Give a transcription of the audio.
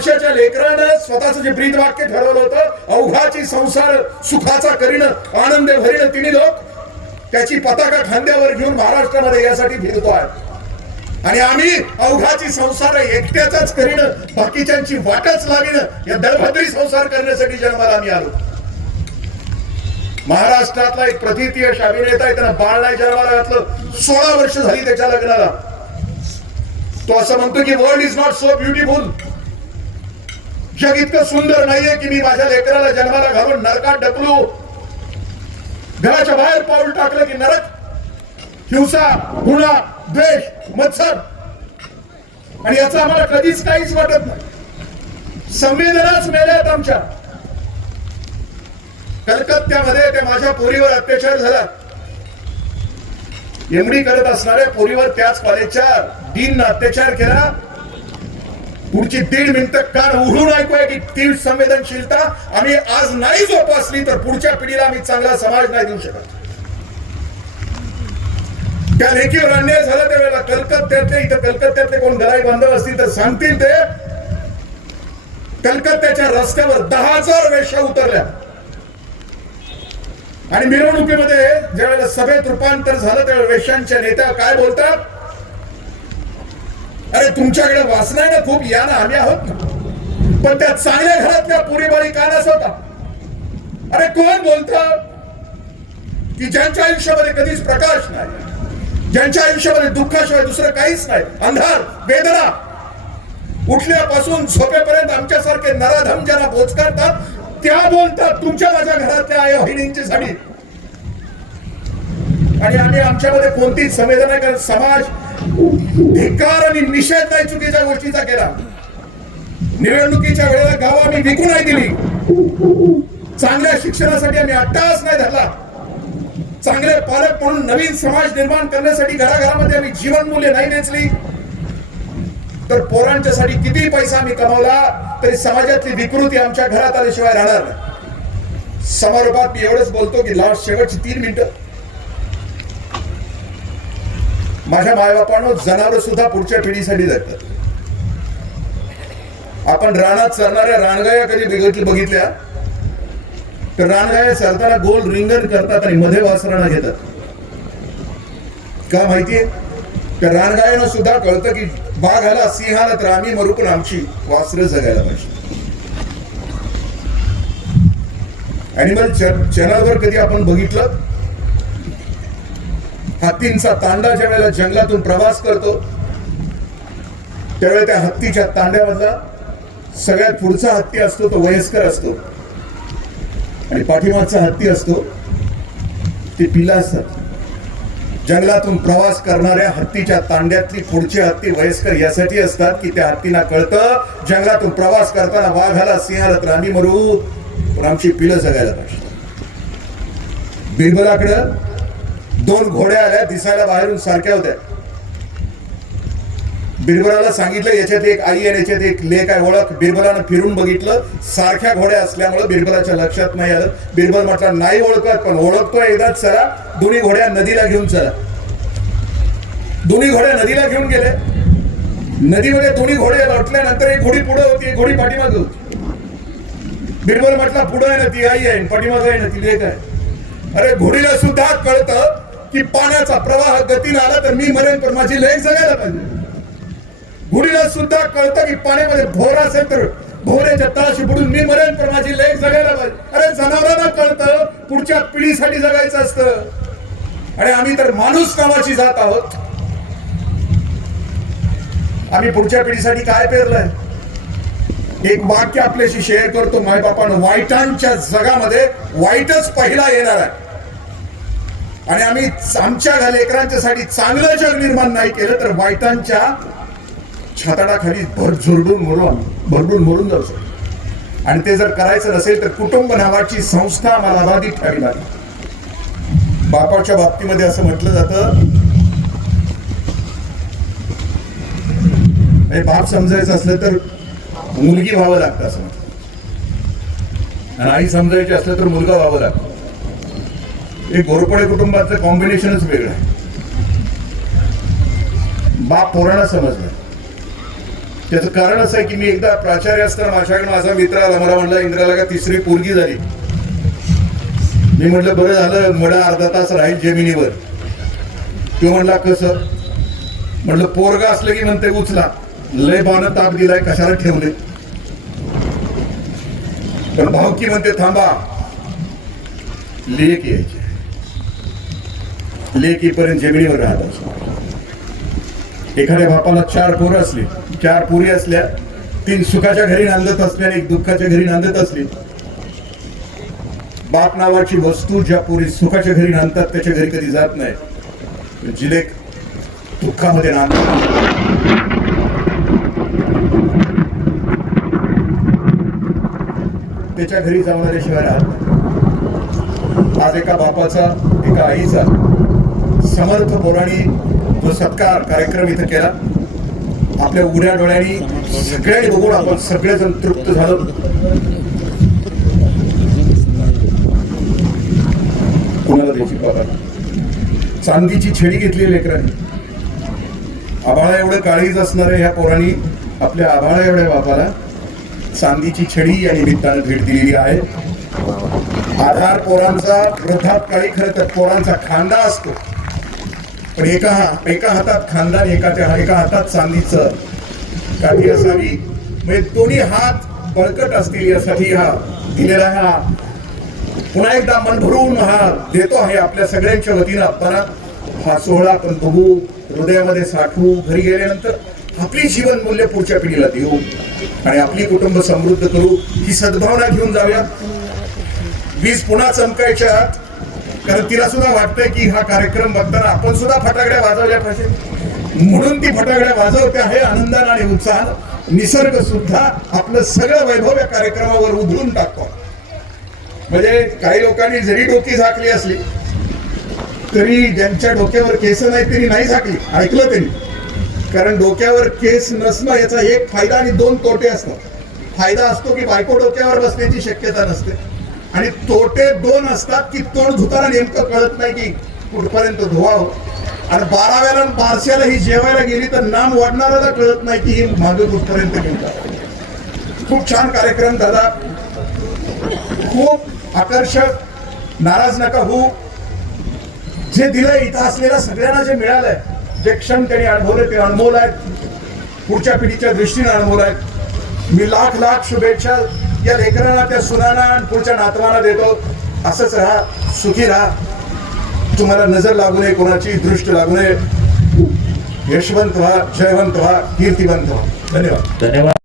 वर्षाच्या लेकरानं स्वतःच जे ब्रीद वाक्य ठरवलं होतं अवघाची संसार सुखाचा करीन आनंद भरीन तिन्ही लोक त्याची पताका खांद्यावर घेऊन महाराष्ट्रामध्ये यासाठी फिरतोय आणि आम्ही अवघाची संसार एकट्याचाच करीन बाकीच्यांची वाटच लावीन या दळभद्री संसार करण्यासाठी जन्माला आम्ही आलो. महाराष्ट्रातला एक प्रतितीयश अभिनेता आहे त्यांना बाळ नाही जन्माला घातलं सोळा वर्ष झाली त्याच्या लग्नाला. तो असं म्हणतो की world is not so beautiful जग इतकं सुंदर नाहीये की मी माझ्या लेकराला जन्माला घालून नरकात ढकलू. घराच्या बाहेर पाऊल टाकलं की नरक. हिंसा गुन्हा द्वेष मत्सर. आणि याचं आम्हाला कधीच काहीच वाटत नाही. संवेदनाच मेल्यात आमच्या. कलकत्त्यामध्ये ते माझ्या पोरीवर अत्याचार झाला. एमडी करत असणाऱ्या पोरीवर त्याच कॉलेजच्या डीन अत्याचार केला. पुढची दीड मिनिटं कान उघडून ऐकूया की ती संवेदनशीलता आम्ही आज नाही जोपासली तर पुढच्या पिढीला आम्ही चांगला समाज नाही देऊ शकत. त्या लेखीवर अन्याय झाला त्यावेळेला कलकत्त्यातले इथं कलकत्त्यातले कोण गलाई बांधव असतील तर सांगतील ते. कलकत्त्याच्या रस्त्यावर दहा हजार वेश्या उतरल्या. आणि मिरवणुकीमध्ये ज्यावेळेला सभेत रूपांतर झालं त्यावेळेला वेश्यांच्या नेत्या काय बोलतात? अरे तुमच्याकडे वासना ना खूप या ना आम्ही आहोत पण त्या चांगल्या घरातल्या पुरीबाळी का नसवता? अरे कोण बोलत? की ज्यांच्या आयुष्यामध्ये कधीच प्रकाश नाही ज्यांच्या आयुष्यामध्ये दुःखाशिवाय दुसरं काहीच नाही अंधार वेदना उठल्यापासून झोपेपर्यंत आमच्यासारखे नराधम ज्यांना बोचकारतात त्या बोलतात तुमच्या माझ्या घरातल्या आई बहिणींची साठी आणि आम्ही आमच्यामध्ये कोणतीच संवेदना समाज धिक्कार आणि निषेध नाही चुकीच्या गोष्टीचा केला. निवडणुकीच्या वेळेला गावं आम्ही विकू नाही दिली. चांगल्या शिक्षणासाठी आम्ही अट्टास नाही धरला. चांगले पालक म्हणून नवीन समाज निर्माण करण्यासाठी घराघरामध्ये आम्ही जीवन मूल्य नाही वेचली. तर पोरांच्यासाठी किती पैसा आम्ही कमावला तरी समाजातली विकृती आमच्या घरात आल्याशिवाय राहणार नाही. समारोपात मी एवढंच बोलतो की लास्ट शेवटची तीन मिनिटं. माझ्या मायबापांनो जनावर सुद्धा पुढच्या पिढीसाठी जगतात आपण रानात चरणाऱ्या रानगाया कधी बिघडली बघितल्या? तर रानगाया चरताना गोल रिंगण करतात आणि मध्ये वासरणं घेतात. का माहितीये तर रानगायानं सुद्धा कळतं की बाघ आला सिंह आला तर आम्ही मरू पण आमची वासरं जगायला पाहिजे. अॅनिमल चॅनलवर कधी आपण बघितलं? हत्तींचा तांडा ज्या वेळेला जंगलातून प्रवास करतो त्यावेळेला त्या हत्तीच्या तांड्यामधला सगळ्यात पुढचा हत्ती असतो तो वयस्कर असतो. आणि पाठीमागचा हत्ती असतो ते पिला असतात जंगलातून प्रवास करणाऱ्या हत्तीच्या तांड्यातली पुढची हत्ती वयस्कर यासाठी असतात की त्या हत्तीला कळतं जंगलातून प्रवास करताना वाघाला सिंहाला तर आम्ही मरू पण आमची पिलं जगायला पाहिजे. बिरबलाकडं दोन घोड्या आल्या दिसायला बाहेरून सारख्या होत्या. बिरबलाला सांगितलं याच्यात एक आई आणि याच्यात एक लेख आहे ओळख. बिरबलानं फिरून बघितलं सारख्या घोड्या असल्यामुळे बिरबलाच्या लक्षात नाही आलं. बिरबल म्हटलं नाही ओळखत पण ओळखतो एकदाच चला दोन्ही घोड्या नदीला घेऊन चला. दोन्ही घोड्या नदीला घेऊन गेले. नदीमध्ये दोन्ही घोडे लटल्यानंतर एक घोडी पुढे होती एक घोडी पाठीमागे होती. बिरबल म्हटलं पुढे आहे ना ती आई आहे पाठीमागे आहे ना ती लेक आहे. अरे घोडीला सुद्धा कळतं की पाण्याचा प्रवाह गतीला आला तर मी मरेन पण माझी लेख जगायला पाहिजे. घोडीला सुद्धा कळतं की पाण्यामध्ये भोर असेल तर भोऱ्याच्या तळाशी बुडून मी मरेन पण माझी लेख जगायला पाहिजे. अरे जनावरांना कळतं पुढच्या पिढीसाठी जगायचं असतं. आणि आम्ही तर माणूस कामाची जात आहोत. आम्ही पुढच्या पिढीसाठी काय पेरलंय? एक वाक्य आपल्याशी शेअर करतो. मायबापानं वाईटांच्या जगामध्ये वाईटच पहिला येणार आहे. आणि आम्ही आमच्या लेकरांच्यासाठी चांगलं जग निर्माण नाही केलं तर वाईटांच्या छाताडाखाली भर झुरडून मरून भरडून मरून जाऊ शकतो. आणि ते जर करायचं नसेल तर कुटुंब नावाची संस्था आम्हाला बाधित ठरावी लागली. बापाच्या बाबतीमध्ये असं म्हटलं जातं बाप समजायचं असलं तर मुलगी व्हावं लागतं असं आणि आई समजायची असलं तर मुलगा व्हावं लागतं. हे घोरपडे कुटुंबाचं कॉम्बिनेशनच वेगळं आहे. बाप पोराला समजलं. त्याचं कारण असं आहे की मी एकदा प्राचार्य असताना माझ्याकडे माझा मित्र आला. मला म्हणला इंद्राला का तिसरी पोरगी झाली? मी म्हटलं बरं झालं. मडा अर्धा तास राहील जमिनीवर. तो म्हणला कसं? म्हटलं पोरगा असलं की म्हणते उचला. लय बाण ताप दिलाय कशाला ठेवले? पण भाऊकी म्हणते थांबा. लेख यायची. लेकीपर्यंत जमिनीवर राहत असतो एखाद्या बापाला चार पोरं असली चार पोरी असल्या तीन सुखाच्या घरी नांदत असल्या आणि एक दुःखाच्या घरी नांदत असली बाप नावाची वस्तू ज्या पोरी सुखाच्या घरी नांदतात त्याच्या घरी कधी जात नाही. जिलेक दुःखामध्ये नांदतात. त्याच्या घरी जाऊन शिवाय राहत आज एका बापाचा एका आईचा समर्थ बोराणी जो सत्कार कार्यक्रम इथं केला आपल्या उघड्या डोळ्यांनी सगळे बघून आपण सगळेजण तृप्त झालो. कुणाला चांदीची छेडी घेतली लेकरांनी. आभाळा एवढं काळीच असणाऱ्या ह्या पोरांनी आपल्या आभाळा एवढ्या बापाला चांदीची छडी या निमित्तानं भेट दिलेली आहे. आधार पोरांचा वृद्धात काळी खरं तर पोरांचा खांदा असतो. पण एका एका हातात खांदा आणि एका एका हातात चांदीचं. काठी असावी. म्हणजे दोन्ही हात बळकट असतील यासाठी हा दिलेला हा पुन्हा एकदा मन भरून हा देतो आहे आपल्या सगळ्यांच्या वतीनं आपल्याला हा सोहळा आपण बघू हृदयामध्ये साठवू. घरी गेल्यानंतर आपली जीवन मूल्य पुढच्या पिढीला देऊ. आणि आपली कुटुंब समृद्ध करू. ही सद्भावना घेऊन जाऊया. वीज पुन्हा चमकायच्या कारण तिला सुद्धा वाटतंय की हा कार्यक्रम बघताना आपण सुद्धा फटाकड्या वाजवल्या पाहिजे. म्हणून ती फटाकड्या वाजवते आहे आनंदानं आणि उत्साह निसर्ग सुद्धा आपलं सगळं वैभव या कार्यक्रमावर उधळून टाकतो. म्हणजे काही लोकांनी जरी डोकी झाकली असली तरी ज्यांच्या डोक्यावर केस नाही त्यांनी नाही झाकली. ऐकलं त्यांनी. कारण डोक्यावर केस नसणं याचा एक फायदा आणि दोन तोटे असतात. फायदा असतो की बायको डोक्यावर बसण्याची शक्यता नसते. आणि तोटे दोन असतात की तोंड धुताना नेमकं कळत नाही की कुठपर्यंत धुवावं. आणि बाराव्याला आणि बारशाला ही जेवायला गेली तर नाम वाढणाऱ्याला कळत नाही की ही मागे कुठपर्यंत घेऊन खूप छान कार्यक्रम दादा. खूप आकर्षक. नाराज नका होऊ. जे दिलंय इथं असलेल्या सगळ्यांना जे मिळालंय जे क्षण त्यांनी अनुभवले ते अनमोल आहेत. पुढच्या पिढीच्या दृष्टीने अनमोल आहेत. मी लाख लाख शुभेच्छा या लेकरांना त्या सुनाना आणि पुढच्या नातवांना देतो. असंच राहा सुखी राहा. तुम्हाला नजर लागू नये कोणाची दृष्ट लागू नये. यशवंत व्हा जयवंत व्हा कीर्तिवंत व्हा. धन्यवाद. धन्यवाद.